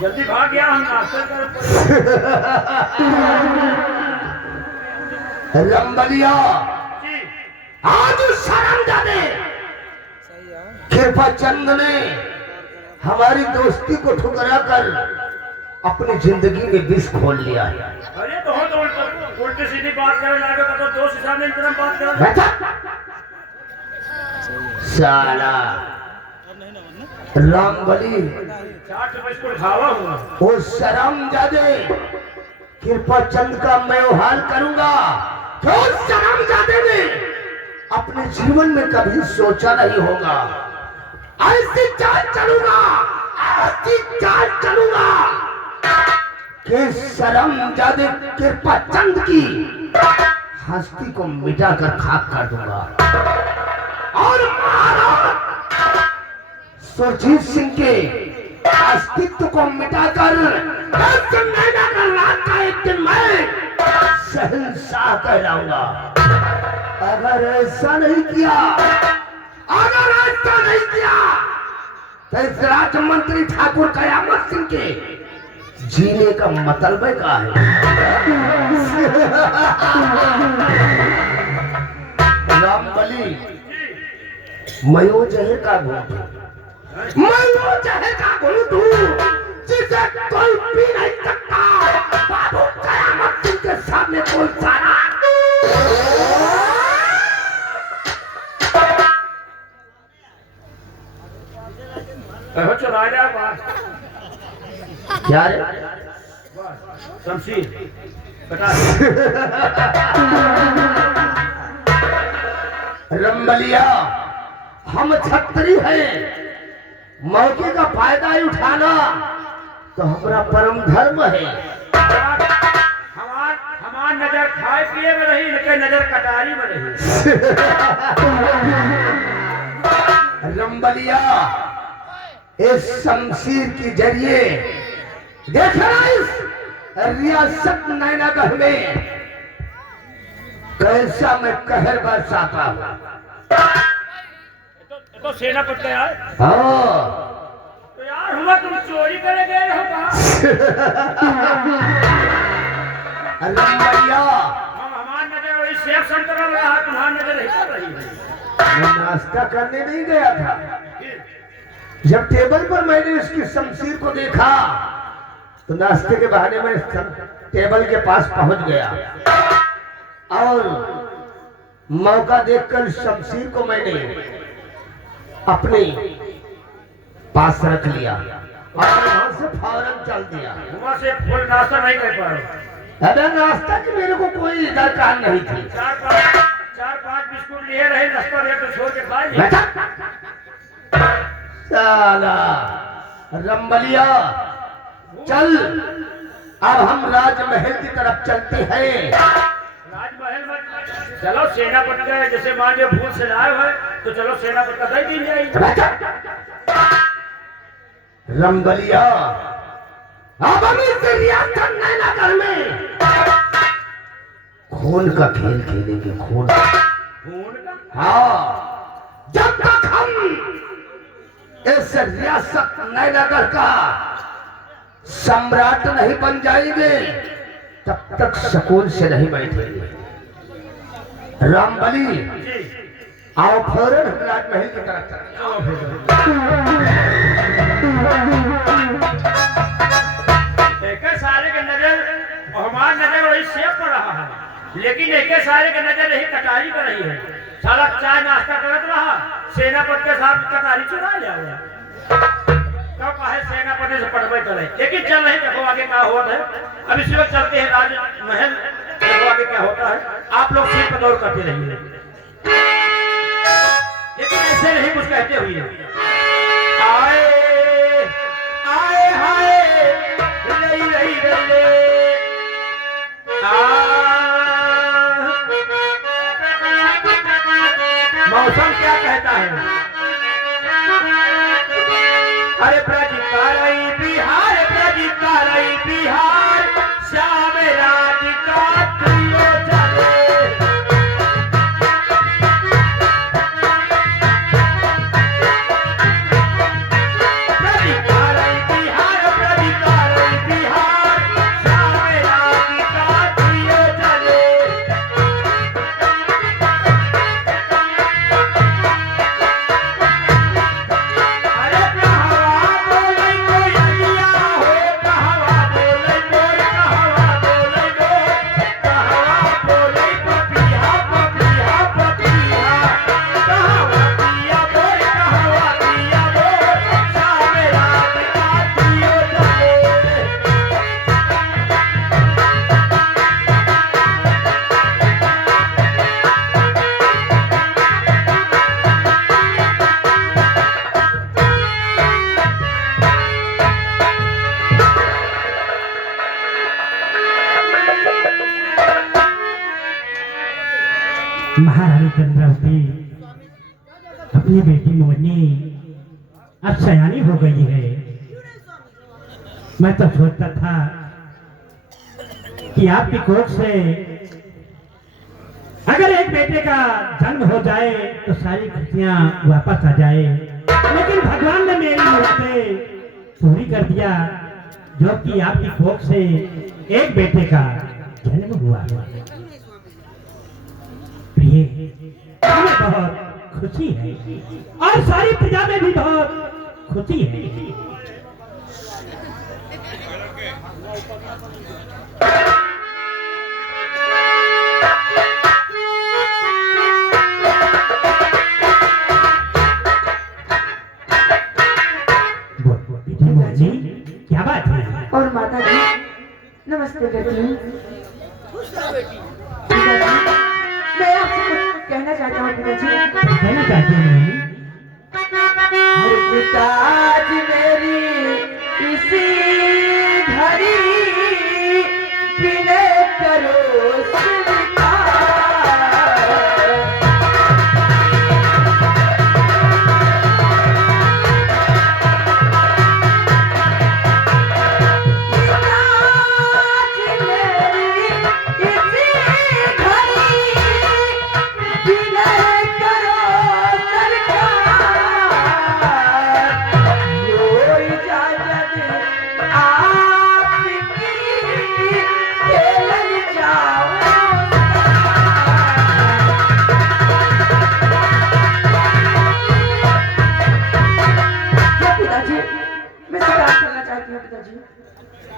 जल्दी भाग गया हम नाश्ता कर रंबलिया आज शर्मजादे कृपा चंद ने हमारी दोस्ती को ठुकरा कर अपनी जिंदगी में विष खोल लिया है। अरे तो हो तो उल्टी सीधी बात करने लगा तो दोस्त हिसाब में तुरंत बात कर साला रामबली 60 रुपए इसको खावा हुआ वो शर्मजादे कृपा चंद का मैं हाल करूंगा कि उस शर्मजादे ने अपने जीवन में कभी सोचा नहीं होगा। ऐसी चाल चलूंगा, ऐसी चाल चलूंगा कि शर्मजादे कृपा चंद की हस्ती को मिटाकर खाक कर दूंगा और महाराज सुरजीत सिंह के अस्तित्व को मिटाकर रात का एक दिन मैं शहंशाह कहलाऊंगा। अगर ऐसा नहीं किया, अगर ऐसा नहीं किया तो इस राज्य मंत्री ठाकुर कयामत सिंह के जीने का मतलब क्या है? रामबली मयो जहे का गुरु, मयो जहे का गुरु जिसे कोई भी नहीं सकता। बाबू कयामत सिंह के सामने कोई सारा चला रहा बात क्या रे? शमशीर बता रंबलिया हम छत्री हैं, मौके का फायदा ही उठाना तो हमारा परम धर्म है। हमार नजर खाए पिए में रही लेकिन नजर कटारी में रही। रंबलिया इस शमशीर के जरिए देखना इस रियासत नैनागढ़ में कैसा मैं कहर बरसाता हूँ। तो सेनापति का यार हाँ तो यार हुआ तुम चोरी करे गए हो कहाँ? रंबलिया हमार नजर वही सेफ सेंटर में रहा, तुम्हारी नजर नहीं कर रही है। मैं नाश्ता करने नहीं गया था, जब टेबल पर मैंने उसकी शमशीर को देखा तो नाश्ते के बहाने में टेबल के पास पहुंच गया और मौका देखकर शमशीर को मैंने अपने पास रख लिया और वहां से फौरन चल दिया। वहां से फुल नाश्ता नहीं कर पा रहा। अरे नाश्ता की मेरे को कोई दरकार नहीं थी। चार पांच बिस्कुट लिए रहे, नाश्ता रहे तो छोड़ के खाए। साला रंबलिया चल अब हम राजमहल की तरफ चलते हैं। राजमहल में चलो सेनापति का जैसे मान लो भूल से लाए हुए तो चलो सेनापति का दही दी जाएगी। रंबलिया अब हम इस रियासत नैनागढ़ में खून का खेल खेलेंगे। खून का? हाँ, जब तक हम इस रियासत नैनागढ़ का सम्राट नहीं बन जाएंगे तब तक सुकून से नहीं बैठेंगे। रामबली आओ फौरन हम राजमहल की तरफ एक सारे के नजर हमार नजर वही सेब पर रहा है, लेकिन एक सारे के नजर यही कटारी पर रही है। साला चाय नाश्ता करत रहा, सेनापति के साथ कटारी चुरा लिया हुआ। तो कहे सेनापति से पटवे चले, लेकिन चल रहे देखो आगे क्या होता है। अब इसी वक्त चलते हैं राजमहल, देखो आगे क्या होता है। आप लोग सीट पर दौड़ करते रहिए, लेकिन ऐसे नहीं कुछ कहते हुए आए आए हाय रई रई रई मौसम क्या कहता है? अरे ब्रज का रई बिहार, ब्रज का रई बिहार, श्याम राज का प्रिय चले। महारानी चंद्रावती अपनी बेटी मोहिनी अब सयानी हो गई है। मैं तो सोचता था कि आपकी कोख से अगर एक बेटे का जन्म हो जाए तो सारी खुशियां वापस आ जाए, लेकिन भगवान ने मेरी मुरादें पूरी कर दिया, जो कि आपकी कोख से एक बेटे का जन्म हुआ। प्रिय, हमें बहुत खुशी है और सारी प्रजा में भी बहुत खुशी है। जी, क्या बात है? और माता जी नमस्ते बेटी। मैं आपसे कुछ कहना चाहता हूँ पिताजी। कहना चाहती हूँ पिताजी मेरी इसी घड़ी विनय करो स्वीकार।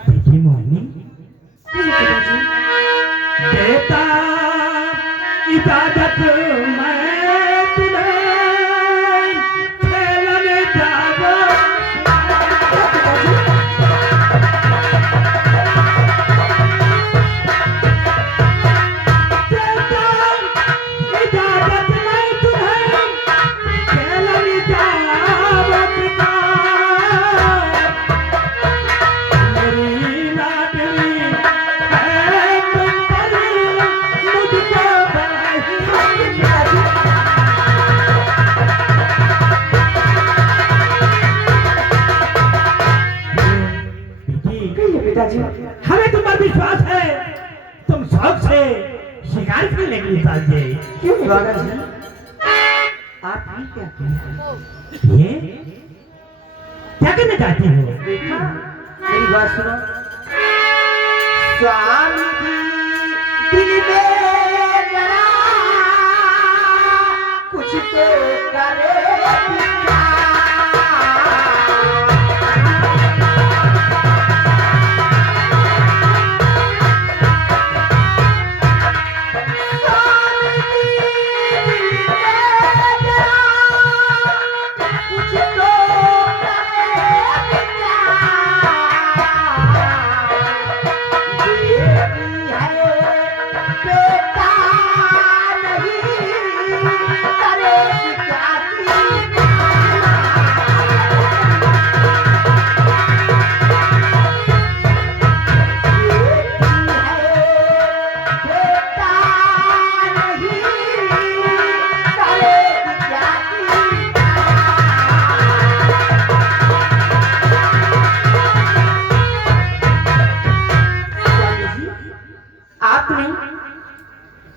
बेटी मोहिनी, देता इजाजत मैं तुम्हें खेलने जाऊं। देता इजाजत मैं तुम्हें खेलने जाऊं। मेरी लाडली है तुम पर मुझको पिताजी हमें तुम पर विश्वास है, तुम शौक से शिकार करने के लिए चाहिए। क्यों पिताजी? आप ही क्या कहते ये क्या करना चाहती हो? देखा मेरी बात सुनो। स्वामी दिल में जरा कुछ तो करे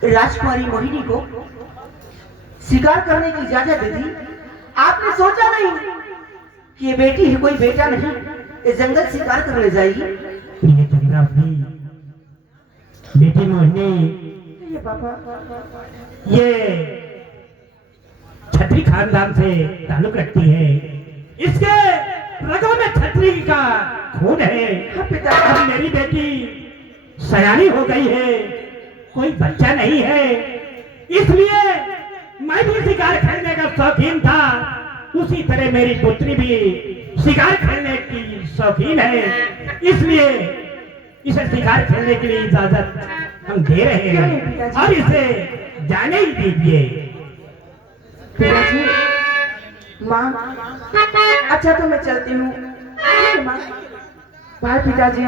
राजकुमारी मोहिनी को शिकार करने की इजाजत दे दी। आपने सोचा नहीं कि ये बेटी है, कोई बेटा नहीं, ये जंगल शिकार करने जाएगी। प्रिय चंद्रावती, बेटी मोहिनी ये पापा, ये छत्री खानदान से ताल्लुक रखती है, इसके रगों में छत्री का खून है। हाँ पिता, अब मेरी बेटी सयानी हो गई है, कोई बच्चा नहीं है, इसलिए मैं भी शिकार खेलने का शौकीन था, उसी तरह मेरी पुत्री भी शिकार खेलने की शौकीन है, इसलिए इसे शिकार खेलने के लिए इजाजत हम दे रहे हैं और इसे जाने ही दीजिए। पिताजी, माँ, अच्छा तो मैं चलती हूँ। माँ, भाई पिताजी।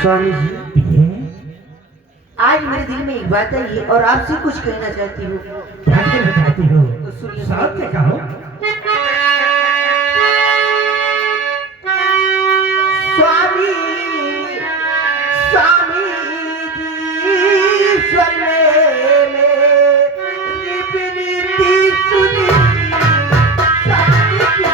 स्वामी जी, ये आज मेरे दिल में एक बात आई है और आपसे कुछ कहना चाहती हूँ। क्या कहना चाहती हो? तो सुनिए। साथ में कहो। स्वामी स्वामी जी स्वर्णे में विपरीती सुनी स्वामी जी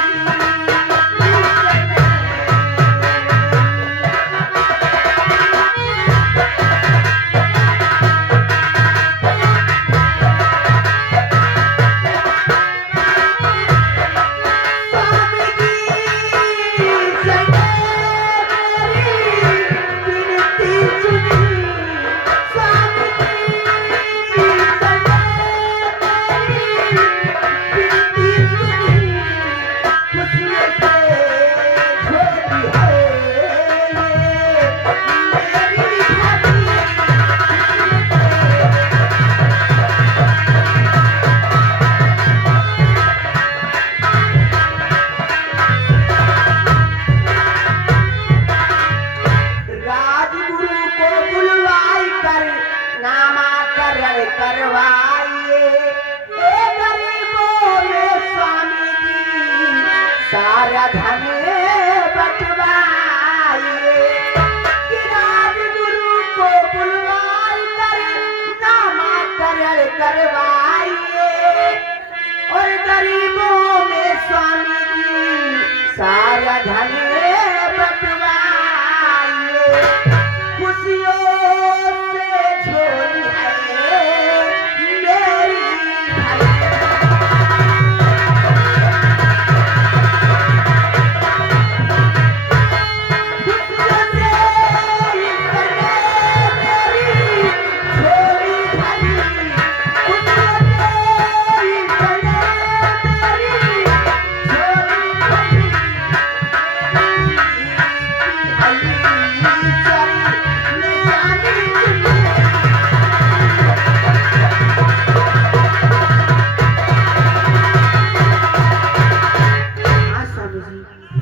राजगुरु को बुलवाई कर नामाकरण करवाइए, ए गरीबों में स्वामी जी सारा धन बंटवाइए। कि राजगुरु को बुलवाई कर नामाकरण करवाइए और गरीबों में स्वामी जी सारा धन बंटवाइए। खुशियों से झोली है मेरी भरी। खुशियों से मेरी झोली भरी। खुशियों से मेरी झोली भरी।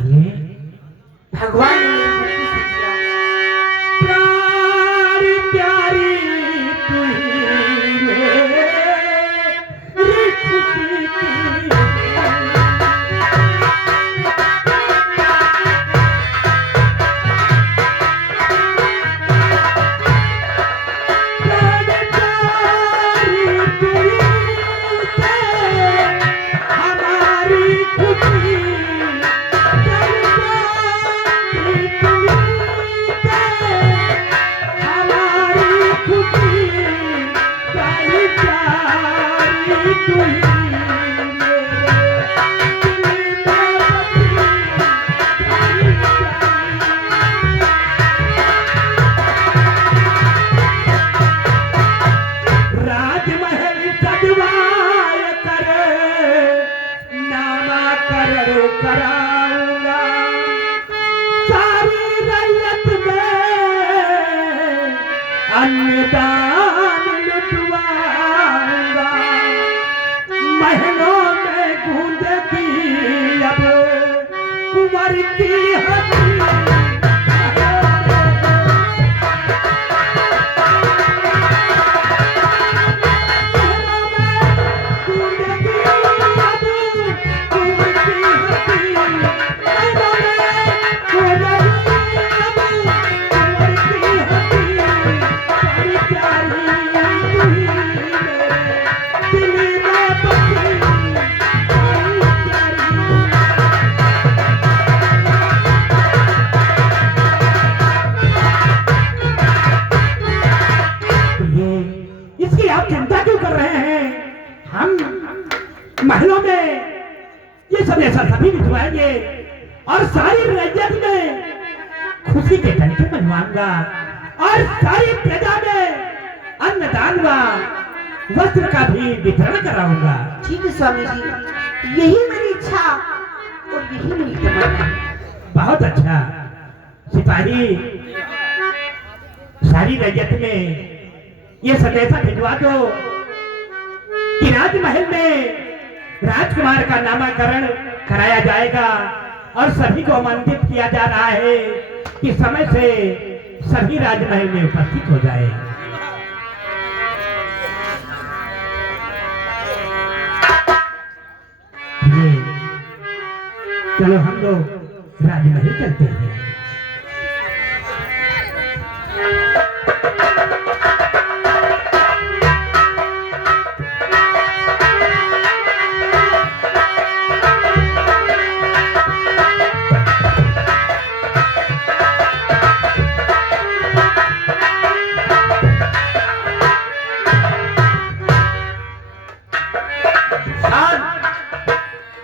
ये भगवान ने मुझे दिया। प्यारी प्यारी तू ही मेरी खुशी की। प्यारी प्यारी तू ही से हमारी खुशी। प्यारी प्यारी तू ही से हमारी खुशी। प्यारी प्यारी तू ही राजमहल सजवाय कर नामाकरण कराऊंगा। सारी रैयत में अन्नदान लुटवाऊंगा। महलों में गूंजेगी अब कुंवर की हंसी। इसकी आप चिंता क्यों कर रहे हैं? हम महलों में ये सब ऐसा सभी भिजवाएंगे और सारी रैयत में खुशी के घंटे बनवाऊंगा और सारी प्रजा में अन्नदान व वस्त्र का भी वितरण कराऊंगा। ठीक है स्वामी जी, यही मेरी इच्छा और यही मेरी तमन्ना है। बहुत अच्छा सिपाही, सारी रैयत में ये संदेशा भिजवा दो कि राजमहल में राजकुमार का नामाकरण कराया जाएगा और सभी को आमंत्रित किया जा रहा है कि समय से सभी राजमहल में उपस्थित हो जाए। ये चलो हम लोग राजमहल चलते हैं।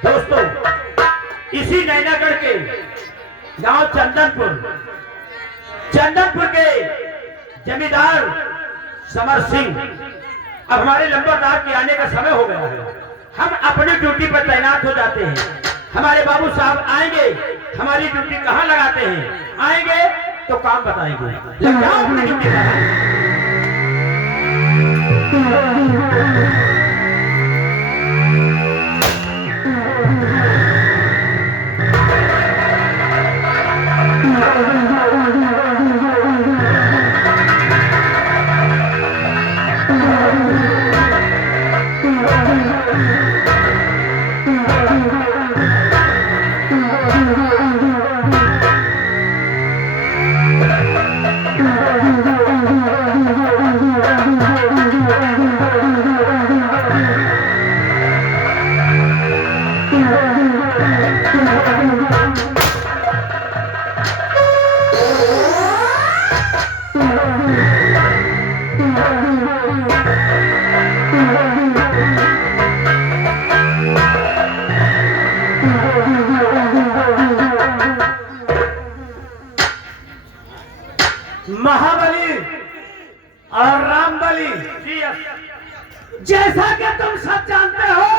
दोस्तों, इसी नैनागढ़ के गांव चंदनपुर के जमींदार समर सिंह अब हमारे लंबरदार के आने का समय हो गया है। हम अपनी ड्यूटी पर तैनात हो जाते हैं। हमारे बाबू साहब आएंगे, हमारी ड्यूटी कहाँ लगाते हैं, आएंगे तो काम बताएंगे। लग जाओ अपनी ड्यूटी पर। महाबली और रामबली, जैसा कि तुम सब जानते हो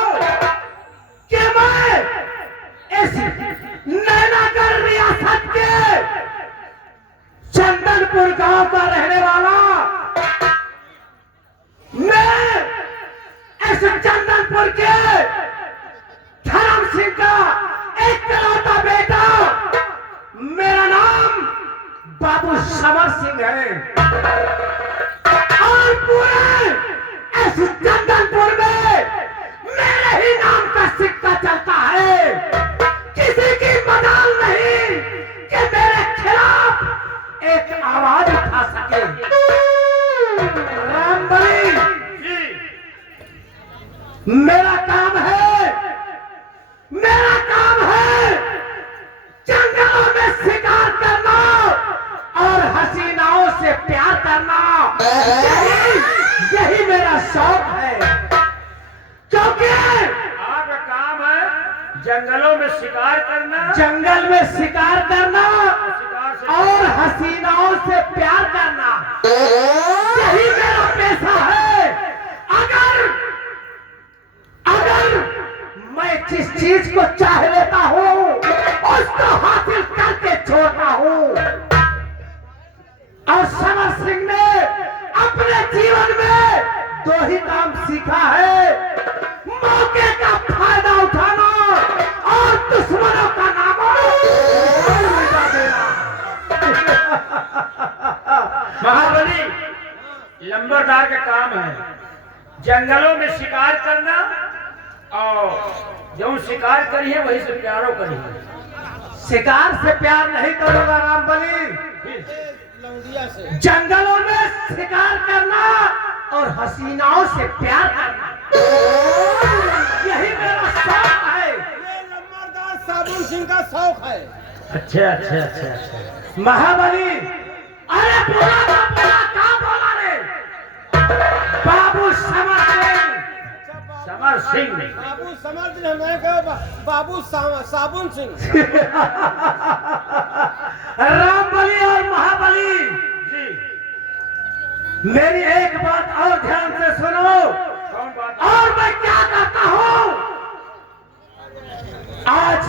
कि मैं इस नैनागढ़ रियासत के चंदनपुर गांव का रहने वाला, मैं इस चंदनपुर के धर्म सिंह का इकलौता बेटा, मेरा नाम बाबू समर सिंह है और पूरे इस चंदनपुर में मेरे ही नाम का सिक्का चलता है। किसी की मजाल नहीं कि मेरे खिलाफ एक आवाज उठा सके। रामबली, मेरा काम है जंगलों में शिकार करना और हसीनाओं से प्यार करना। यही मेरा शौक है, क्योंकि आपका काम है जंगलों में शिकार करना, जंगल में शिकार करना शिकार से और हसीनाओं से प्यार करना, यही मेरा पेशा है। अगर मैं जिस चीज को चाह लेता हूँ उसको हासिल करके छोड़ता हूँ। और समर सिंह ने अपने जीवन में दो ही काम सीखा है, मौके का फायदा उठाना और दुश्मनों का नाम मिटा देना। महाबली, लंबरदार का काम है जंगलों में शिकार करना और जो शिकार करी है वही से प्यारो करी है। शिकार से प्यार नहीं करूंगा रामबली, जंगलों में शिकार करना और हसीनाओं से प्यार करना, यही मेरा शौक है। ये लंबरदार साबुन सिंह का शौक है। अच्छा। महाबली, अरे बोला क्या बोला रे? बाबू समर सिंह। समर सिंह बाबू समर सिंह, मैं कहा बाबू साबुन सिंह। रामबली और महाबली जी, मेरी एक बात और ध्यान से सुनो। कौन बात? और मैं क्या कहता हूँ, आज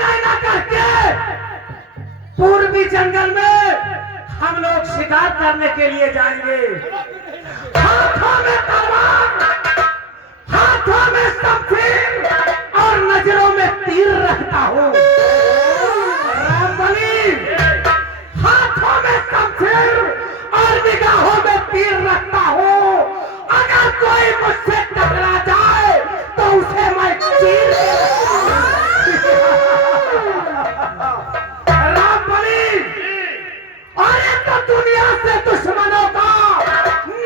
नैनागढ़ के पूर्वी जंगल में हम लोग शिकार करने के लिए जाएंगे। हाथों में तलवार, हाथों में शमशीर और नजरों में तीर रखता हूँ। रामबली, हाथ कोई मुझसे टकरा जाए तो उसे मैं चीर रामबली, अरे तो दुनिया से दुश्मनों का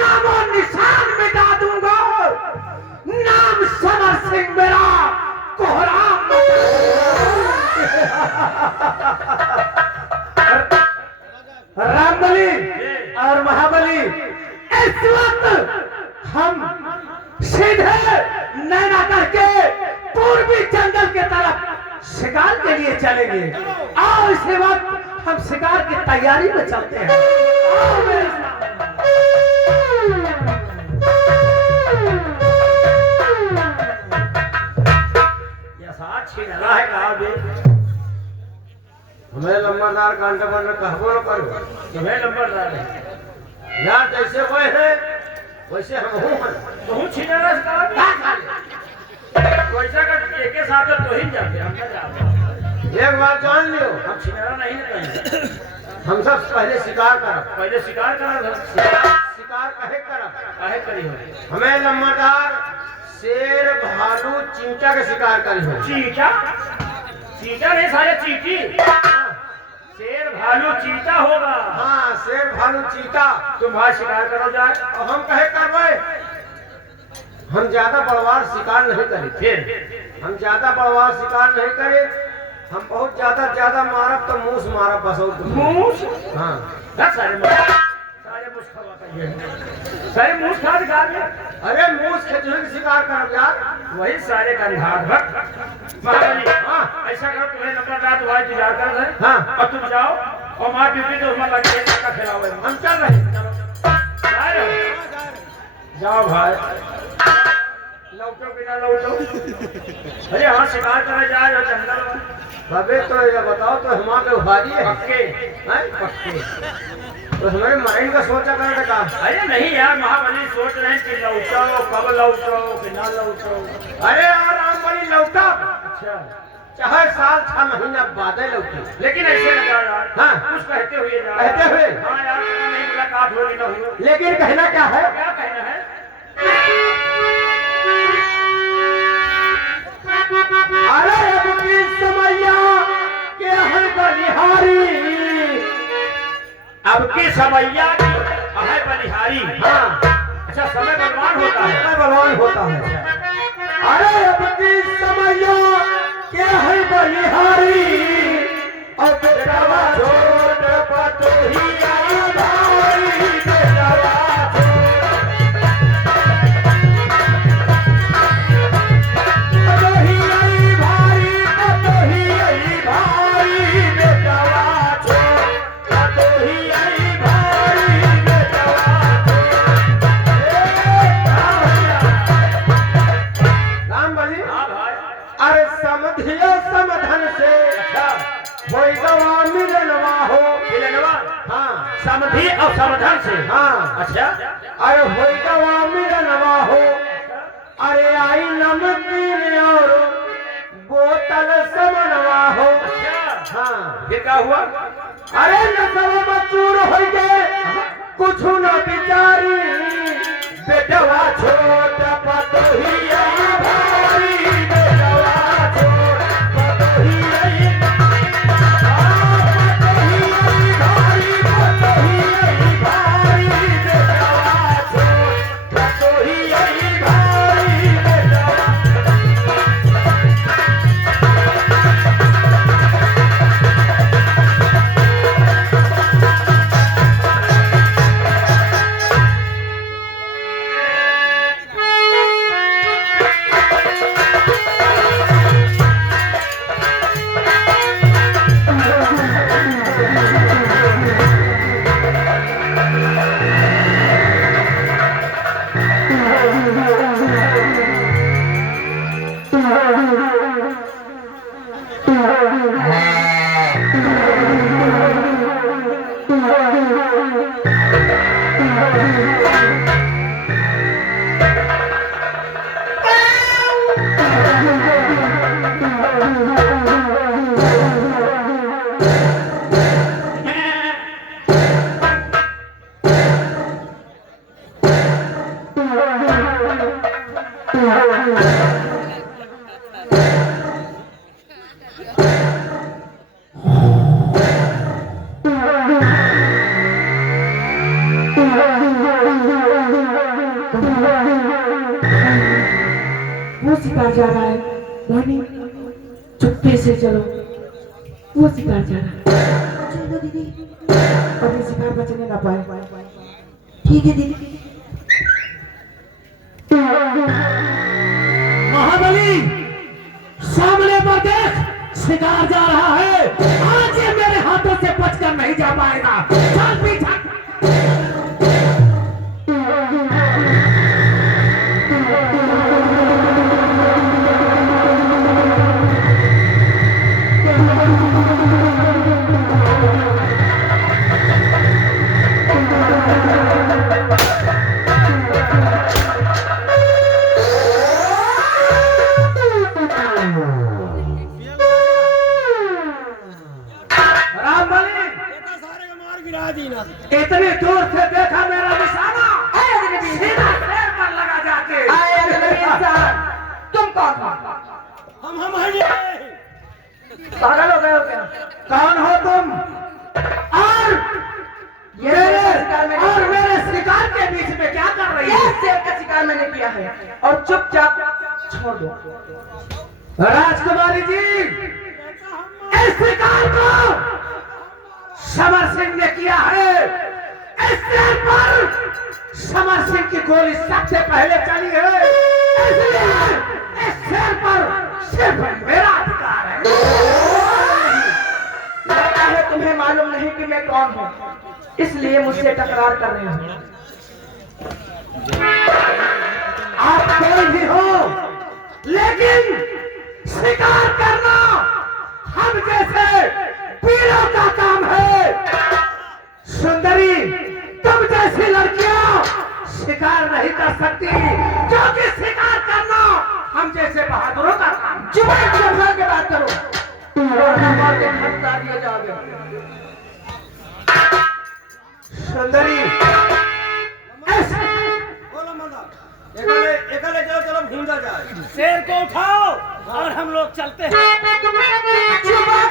नामो निशान मिटा दूंगा। नाम समर सिंह मेरा, कोहराम रामबली और महाबली, इस वक्त हम सीधे नैना करके पूर्वी जंगल के तरफ शिकार के लिए चलेंगे। आओ इसी वक्त हम शिकार की तैयारी में चलते हैं। आओ मेरे साथ छिनला है कहा बे हमें लंबरदार कांटे पर कहबो न करो। तुम्हें नंबरदार है यार जैसे वो है वैसे हम हूँ। बहुत छिनला से कहा वैसा का एक के साथ तो ही जाते हम ना जाते। एक बात जान लियो, हम छिनला नहीं ना कहेंगे। हम सब पहले शिकार करब। पहले शिकार करा शिकार कहे करब? काहे करी हो हमें लंबरदार शेर, भालू, चींटा के शिकार करी हो। चीटा चीटा नहीं सारे चीटी। शेर भालू चीता होगा। हाँ, शेर, भालू, चीता। तुम भाई शिकार करो जाए और हम कहे करबे? हम ज्यादा बड़वार शिकार नहीं करी। फिर हम ज्यादा बड़वार शिकार नहीं करे। हम बहुत ज्यादा मारब तो मूस मारब बस और कुछ नहीं। मूस हाँ, सारे मूस खवा कहिए सारे मूस खा दिखा दिया। अरे मूस खेचुए के शिकार करब यार। वही सारे कंधार भक्त महारानी। हाँ ऐसा करो तुम्हें नंबरदार तुम्हारी इंतजार कर रहे हैं। हाँ। और तुम जाओ और हमारी ड्यूटी तो हमारा लगे है का खिलाओ हम चल रहे। जा रहे हो? जाओ भाई लौटो बिना लौटो। अरे हाँ शिकार करे जा रहे हो जंगल में अबे तो ये बताओ तो हमारे उभारी है पक्के हैं? पक्के। तो हमारे माइंड का सोचा करने का। अरे नहीं यार महाबली सोच रहे हैं कि लौटो कब लौटो कि ना लौटो। अरे यार रामबली लौटा अच्छा चाहे साल 6 महीना बाद लौटे। लेकिन ऐसे लगा यार। हाँ। कुछ कहते हुए जा कहते हुए? हाँ यार पता नहीं मुलाकात होगी ना हुई। लेकिन कहना क्या है? क्या कहना है? अरे अब की समैया के हर बलिहारी, अब की समैया की है बलिहारी। हाँ, अच्छा समय बलवान होता है। मैं बलवान होता है। अरे अब की समैया के हर बलिहारी, अब बेटवा छोट पतोहिया भाई, बेटवा पतोहिया भाई, पतोहिया भाई, बेटवा छोट पतोहिया भाई, बेटवा रामबली, हाँ भाई। अरे समधियो समधन से अच्छा कोई गवा मिलनवा हो। मिलनवा हाँ, समधि और समधन से। हाँ। अच्छा अरे होई गवा मिलनवा हो। अरे आई नमकीन और बोतल समनवा हो। अच्छा हाँ, फिर क्या हुआ? अरे नसवा मचूर हो गए कुछ न बिचारी, बेटवा छोट पतोहिया भाई, बेटवा छोट पतोहिया भाई, पतोहिया भाई, बेटवा छोट पतोहिया भाई, बेटवा वो शिकार जा रहा है। मोहिनी चुप्पे से चलो, वो शिकार जा रहा है। चलो दीदी, अभी शिकार बचने ना पाए। ठीक है दीदी। महाबली सामने पर देख, शिकार जा रहा है। आज ये मेरे हाथों से बचकर नहीं जा पाएगा। चल पीछा। इतनी दूर से देखा मेरा निशाना, सीधा पैर पर लगा जाके। तुम कौन हो? हम पागल हो गए हो क्या? कौन हो तुम? और मेरे शिकार के बीच में क्या कर रही ये है? शेर का शिकार मैंने किया है और चुपचाप छोड़ दो। राजकुमारी जी, इस शिकार को समर सिंह ने किया है। इस शेर पर समर सिंह की गोली सबसे पहले चली है, इसलिए इस शेर पर सिर्फ मेरा अधिकार है। लगता है तुम्हें मालूम नहीं कि मैं कौन हूँ, इसलिए मुझसे तकरार कर रहे हो। आप कोई भी हो, लेकिन शिकार करना हम जैसे वीरों का काम है। सुंदरी, तुम जैसी लड़कियां शिकार नहीं कर सकती, क्योंकि शिकार करना हम जैसे बहादुरों का काम। जुबान संभाल के बात करो, हमारे हाथ उतार दिया जाओगे। सुंदरी, चलो भूंजा जाए। शेर को उठाओ और हम लोग चलते हैं। जुबान